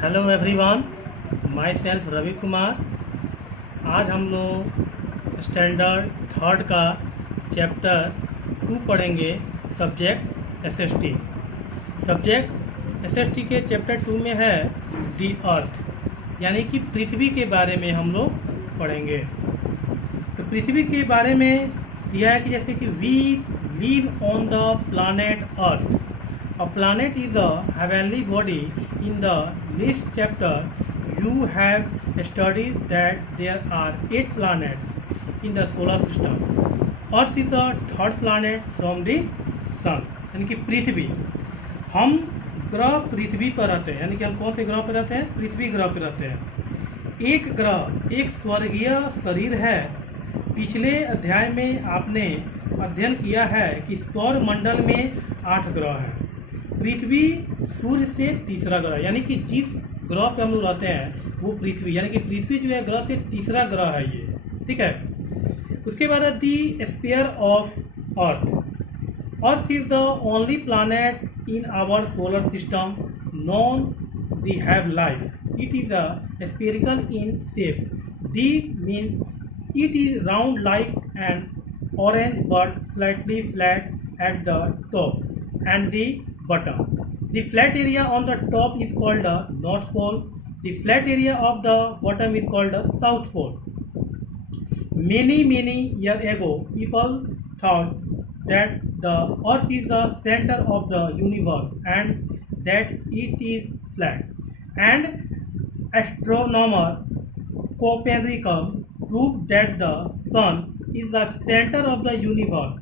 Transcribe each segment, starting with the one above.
Hello everyone, myself Ravi Kumar. आज हम लोग स्टैंडर्ड थर्ड का चैप्टर 2 पढ़ेंगे। Subject SST. सब्जेक्ट एसएसटी के चैप्टर 2 में है दी अर्थ, यानी कि पृथ्वी के बारे में हम लोग पढ़ेंगे। तो पृथ्वी के बारे में दिया है कि जैसे कि we live on the planet earth. A planet is a heavenly body. In the next chapter, you have studied that there are 8 planets in the solar system. Earth is the third planet from the sun. यानी कि पृथ्वी, हम ग्रह पृथ्वी पर रहते हैं। यानी कि हम कौन से ग्रह पर रहते हैं? पृथ्वी ग्रह पर रहते हैं। एक ग्रह एक स्वर्गीय शरीर है। पिछले अध्याय में आपने अध्ययन किया है कि सौर मंडल में 8 ग्रह हैं। पृथ्वी सूर्य से तीसरा ग्रह, यानी कि जिस ग्रह पे हम लोग रहते हैं वो पृथ्वी, यानी कि पृथ्वी जो है ग्रह से तीसरा ग्रह है ये, ठीक है। उसके बाद है the sphere of earth. Earth is the only planet in our solar system known the have life. It is a spherical in shape. The means it is round like an orange but slightly flat at the top and the bottom. The flat area on the top is called the North Pole. The flat area of the bottom is called the South Pole. Many years ago, people thought that the Earth is the center of the universe and that it is flat. And astronomer Copernicus proved that the sun is the center of the universe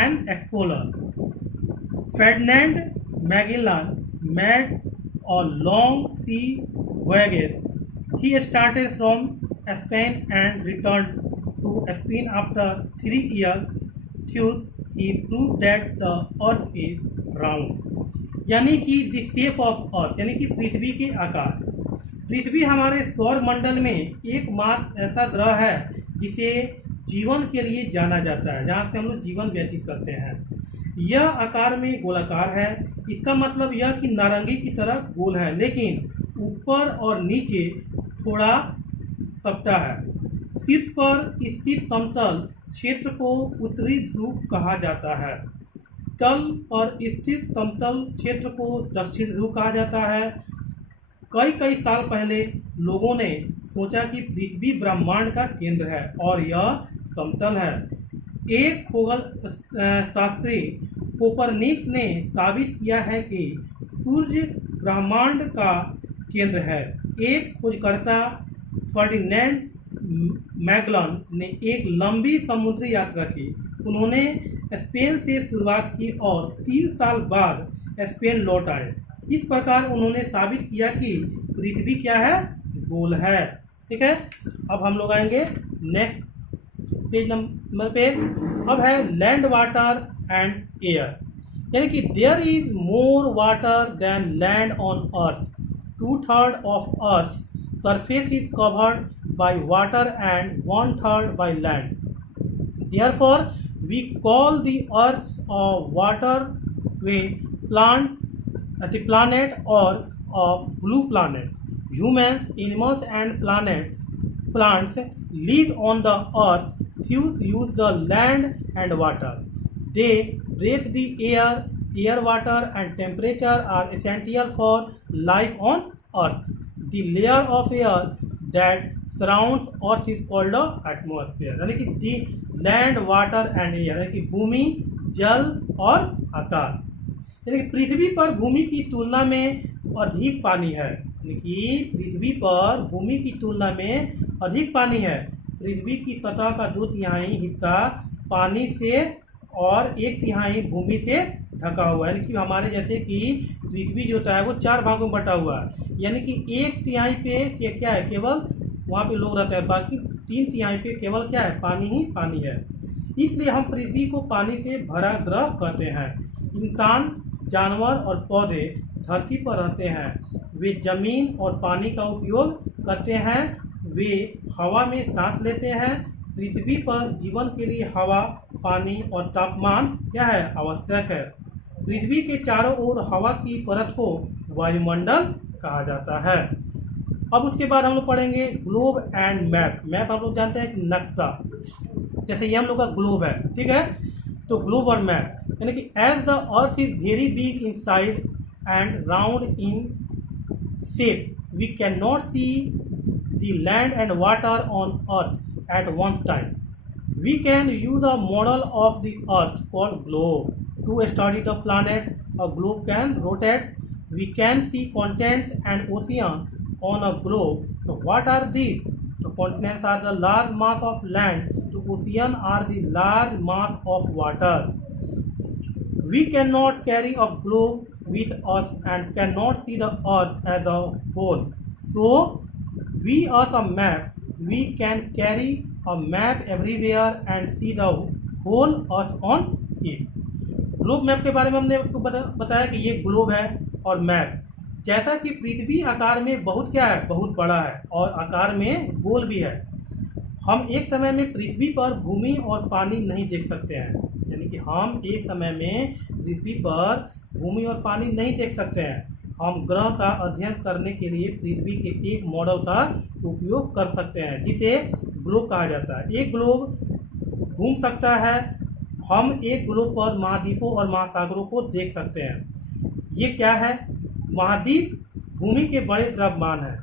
and explorer Ferdinand Magellan made a long sea voyage. He started from Spain and returned to Spain after 3 years. Thus, he proved that the Earth is round. यानी कि the shape of Earth, यानी कि पृथ्वी के आकार। पृथ्वी हमारे सौर मंडल में एकमात्र ऐसा ग्रह है जिसे जीवन के लिए जाना जाता है, जहाँ पे हम लोग जीवन व्यतीत करते हैं। यह आकार में गोलाकार है। इसका मतलब यह कि नारंगी की तरह गोल है, लेकिन ऊपर और नीचे थोड़ा सपटा है। शीर्ष पर स्थित समतल क्षेत्र को उत्तरी ध्रुव कहा जाता है। तल पर स्थित समतल क्षेत्र को दक्षिण ध्रुव कहा जाता है। कई साल पहले लोगों ने सोचा कि पृथ्वी ब्रह्मांड का केंद्र है और यह समतल है। एक खगोल शास्त्री कोपरनिकस ने साबित किया है कि सूर्य ब्रह्मांड का केंद्र है। एक खोजकर्ता फर्डिनेंड मैगलन ने एक लंबी समुद्री यात्रा की। उन्होंने स्पेन से शुरुआत की और 3 साल बाद स्पेन लौट आए। इस प्रकार उन्होंने साबित किया कि पृथ्वी क्या है? गोल है, ठीक है। अब हम लोग आएंगे नेक्स्ट पेज नंबर पे। अब है लैंड, वाटर एंड एयर, यानी कि there is more water than land on earth. 2/3 of earth surface is covered by water and 1/3 by land. Therefore we call the earth a watery planet or a blue planet. Humans, animals and plants live on the earth. Thus use the land and water. They breathe the air. Air, water and temperature are essential for life on earth. The layer of air that surrounds earth is called the atmosphere. यानी कि the land, water and air, यानी कि भूमि, जल और आकाश। यानी कि पृथ्वी पर भूमि की तुलना में अधिक पानी है। यानी कि पृथ्वी पर भूमि की तुलना में अधिक पानी है। पृथ्वी की सतह का 2/3 हिस्सा पानी से और 1/3 भूमि से ढका हुआ है। यानी कि हमारे जैसे कि पृथ्वी जो है वो 4 भागों में बटा हुआ है। यानी कि 1/3 पे क्या है? केवल वहाँ पे लोग रहते हैं, बाकी 3/3 पे केवल क्या है? पानी ही पानी है। इसलिए हम पृथ्वी को पानी से भरा ग्रह कहते हैं। इंसान, जानवर और पौधे धरती पर रहते हैं। वे जमीन और पानी का उपयोग करते हैं। वे हवा में सांस लेते हैं। पृथ्वी पर जीवन के लिए हवा, पानी और तापमान क्या है? आवश्यक है। पृथ्वी के चारों ओर हवा की परत को वायुमंडल कहा जाता है। अब उसके बाद हम लोग पढ़ेंगे ग्लोब एंड मैप। मैप आप लोग जानते हैं कि नक्शा, जैसे ये हम लोग का ग्लोब है, ठीक है। तो ग्लोब और मैप यानी कि as the earth is very big in size and round in shape, we can not see the land and water on earth at one time. We can use a model of the earth called globe to study the planets. A globe can rotate. We can see continents and oceans on a globe. So what are these? The continents are the large mass of land. The ocean are the large mass of water. We cannot carry a globe with us and cannot see the earth as a whole. So we as a map, we can carry a map everywhere and see the whole earth on it. Globe map के बारे में हमने आपको बताया कि ये globe है और मैप, जैसा कि पृथ्वी आकार में बहुत क्या है, बहुत बड़ा है और आकार में गोल भी है। हम एक समय में पृथ्वी पर भूमि और पानी नहीं देख सकते हैं, यानी कि हम एक समय में पृथ्वी पर भूमि और पानी नहीं देख सकते हैं। हम ग्रह का अध्ययन करने के लिए पृथ्वी के एक मॉडल का उपयोग कर सकते हैं जिसे ग्लोब कहा जाता है। एक ग्लोब घूम सकता है, हम एक ग्लोब पर महाद्वीपों और महासागरों को देख सकते हैं। ये क्या है? महाद्वीप भूमि के बड़े द्रव्यमान हैं,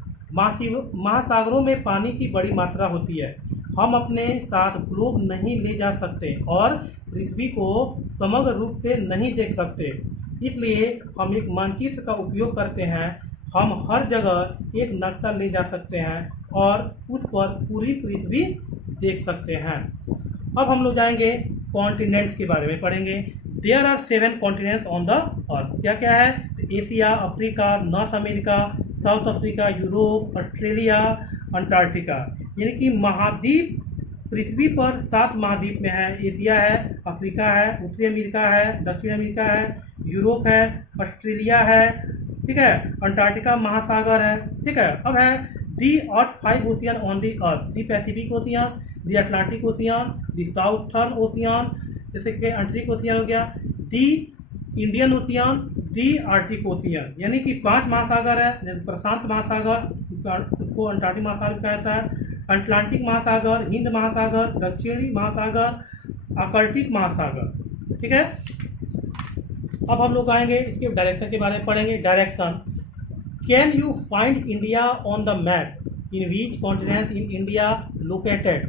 महासागरों में पानी की बड़ी मात्रा होती है। हम अपने साथ ग्लोब नहीं ले जा सकते और पृथ्वी को समग्र रूप से नहीं देख सकते, इसलिए हम एक मानचित्र का उपयोग करते हैं। हम हर जगह एक नक्शा ले जा सकते हैं और उस पर पूरी पृथ्वी देख सकते हैं। अब हम लोग जाएंगे कॉन्टिनेंट्स के बारे में पढ़ेंगे। There are 7 continents on the earth. क्या क्या है? Asia, Africa, North America, South Africa, Europe, Australia, Antarctica. यानी कि महाद्वीप पृथ्वी पर 7 महाद्वीप में है। एशिया है, अफ्रीका है, उत्तरी अमेरिका है, दक्षिण अमेरिका है, यूरोप है, ऑस्ट्रेलिया है, ठीक है, अंटार्कटिका महासागर है, ठीक है। अब है दी अर्थ 5 ocean on the earth, the Pacific ocean, the Atlantic ocean, the southern ocean, जैसे कि एंट्रिक ओशियन हो गया, दी इंडियन ओशियन, दी आर्टिक ओशियन। यानी कि 5 महासागर है, जैसे प्रशांत महासागर, उसको अंटार्कटिक महासागर कहा जाता है, अटलांटिक महासागर, हिंद महासागर, दक्षिणी महासागर, आर्कटिक महासागर, ठीक है। अब हम लोग आएंगे इसके डायरेक्शन के बारे में पढ़ेंगे। Direction, can you find India on the map, in which continents in India located,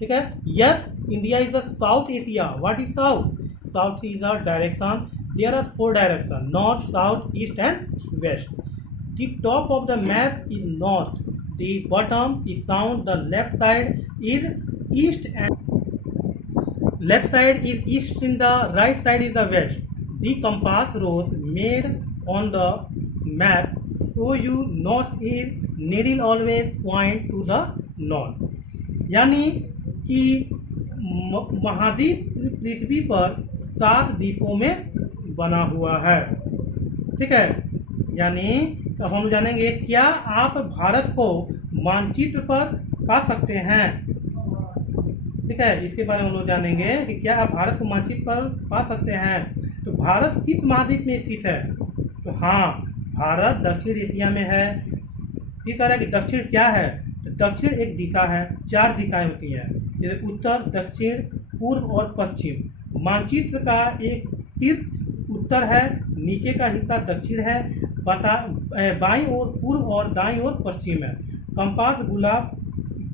ठीक है। Yes, India is the South Asia. What is south? South is a direction. There are 4 direction, north, south, east and west. The top of the map is north, the bottom is south, the left side is east and left side is east and the right side is the west. The compass rose made on the map show you north is needle always point to the north. यानी कि महाद्वीप पृथ्वी पर 7 द्वीपों में बना हुआ है, ठीक है। यानी तो हम जानेंगे क्या आप भारत को मानचित्र पर पा सकते हैं, ठीक है। इसके बारे में हम लोग जानेंगे कि क्या आप भारत को मानचित्र पर पा सकते हैं। तो भारत किस महाद्वीप में स्थित है? तो हाँ, भारत दक्षिण एशिया में है। ये कह रहा है कि दक्षिण क्या है? तो दक्षिण एक दिशा है, 4 दिशाएं होती हैं, जैसे उत्तर, दक्षिण, पूर्व और पश्चिम। मानचित्र का एक शीर्ष उत्तर है, नीचे का हिस्सा दक्षिण है, बाईं ओर पूर्व और दाईं ओर पश्चिम है। कंपास गुलाब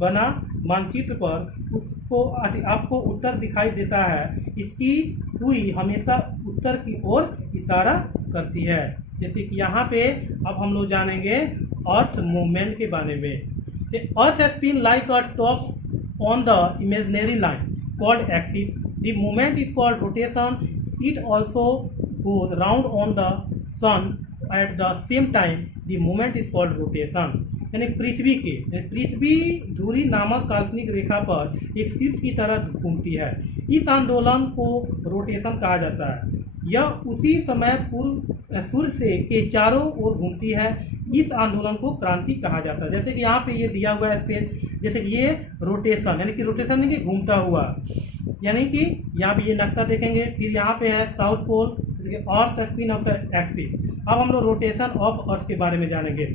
बना मानचित्र पर उसको आपको उत्तर दिखाई देता है, इसकी सुई हमेशा उत्तर की ओर इशारा करती है। जैसे कि यहाँ पे अब हम लोग जानेंगे अर्थ मूवमेंट के बारे में। Earth has been like a top on the imaginary line called axis. The movement is called rotation. It also goes round on the sun at the same time. The movement is called rotation. यानी पृथ्वी धुरी नामक काल्पनिक रेखा पर एक शीर्ष की तरह घूमती है। इस आंदोलन को रोटेशन कहा जाता है। यह उसी समय पूर्व सूर्य से के चारों ओर घूमती है। इस आंदोलन को क्रांति कहा जाता है। जैसे कि यहाँ पे ये दिया हुआ है स्पेस, जैसे कि ये रोटेशन, यानी कि रोटेशन नहीं कि घूमता हुआ, यानी कि यहाँ पे ये नक्शा देखेंगे। फिर यहाँ पे है south pole, earth spin of the axis. अब हम लोग रोटेशन ऑफ अर्थ के बारे में जानेंगे।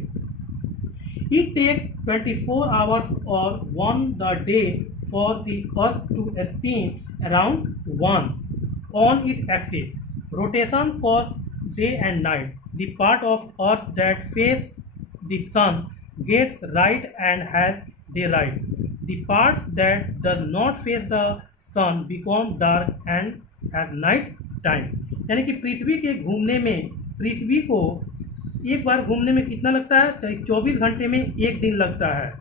It takes 24 hours or 1 the day for the Earth to spin around once on its axis. Rotation causes day and night. The part of Earth that faces the sun gets right and has daylight. The parts that does not face the sun become dark and has night time. यानी कि पृथ्वी के घूमने में, पृथ्वी को एक बार घूमने में कितना लगता है? 24 घंटे में एक दिन लगता है,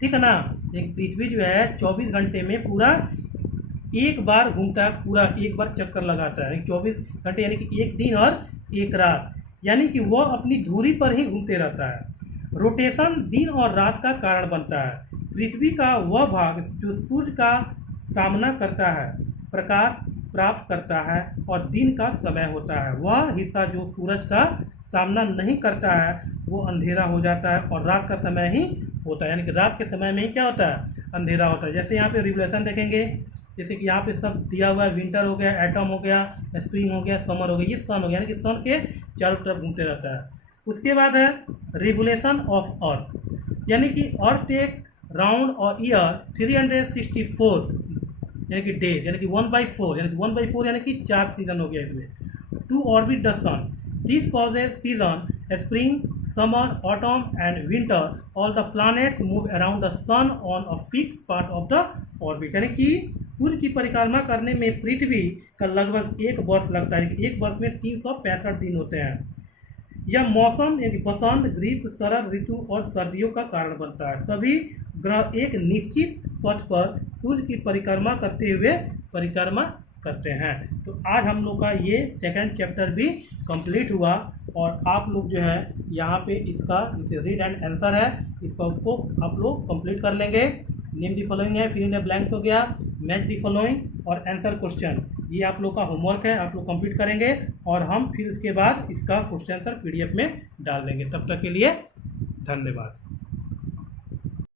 ठीक है ना। एक पृथ्वी जो है 24 घंटे में पूरा एक बार घूमता है, पूरा एक बार चक्कर लगाता है। 24 घंटे यानी कि एक दिन और एक रात, यानी कि वह अपनी धुरी पर ही घूमते रहता है। रोटेशन दिन और रात का कारण बनता है। पृथ्वी का वह भाग जो सूर्य का सामना करता है, प्रकाश प्राप्त करता है और दिन का समय होता है। वह हिस्सा जो सूरज का सामना नहीं करता है वो अंधेरा हो जाता है और रात का समय ही होता है। यानी कि रात के समय में ही क्या होता है? अंधेरा होता है। जैसे यहाँ पे रिवोल्यूशन देखेंगे, जैसे कि यहाँ पे सब दिया हुआ है, विंटर हो गया, एटम हो गया, स्प्रिंग हो गया, समर हो गया, ये सन हो गया, यानी कि सन के चारों तरफ घूमते रहता है। उसके बाद है रिवोल्यूशन ऑफ अर्थ, यानी कि अर्थ टेक राउंड और ईयर 364 यानी कि डेज, यानी कि 1/4, यानी कि 1/4 यानी कि 4 सीजन हो गया इसमें, to orbit the sun. This causes season spring, summer, autumn and winter. All the planets move around the sun on a fix part of the orbit. यानी कि सूर्य की परिक्रमा करने में पृथ्वी का लगभग 1 वर्ष लगता है। एक वर्ष में 365 दिन होते हैं। यह मौसम यानी बसंत, ग्रीष्म, शरद ऋतु और सर्दियों का कारण बनता है। सभी ग्रह एक निश्चित पथ पर सूर्य की परिक्रमा करते हुए परिक्रमा करते हैं। तो आज हम लोग का ये सेकंड चैप्टर भी कंप्लीट हुआ और आप लोग जो है यहाँ पे इसका जैसे रीड एंड आंसर है, इसको आप लोग कंप्लीट कर लेंगे। नेम दी फॉलोइंग है, फिल इन द ब्लैंक्स हो गया, मैच दी फॉलोइंग और आंसर क्वेश्चन, ये आप लोग का होमवर्क है, आप लोग कंप्लीट करेंगे और हम फिर उसके बाद इसका क्वेश्चन आंसर PDF में डाल देंगे। तब तक के लिए धन्यवाद।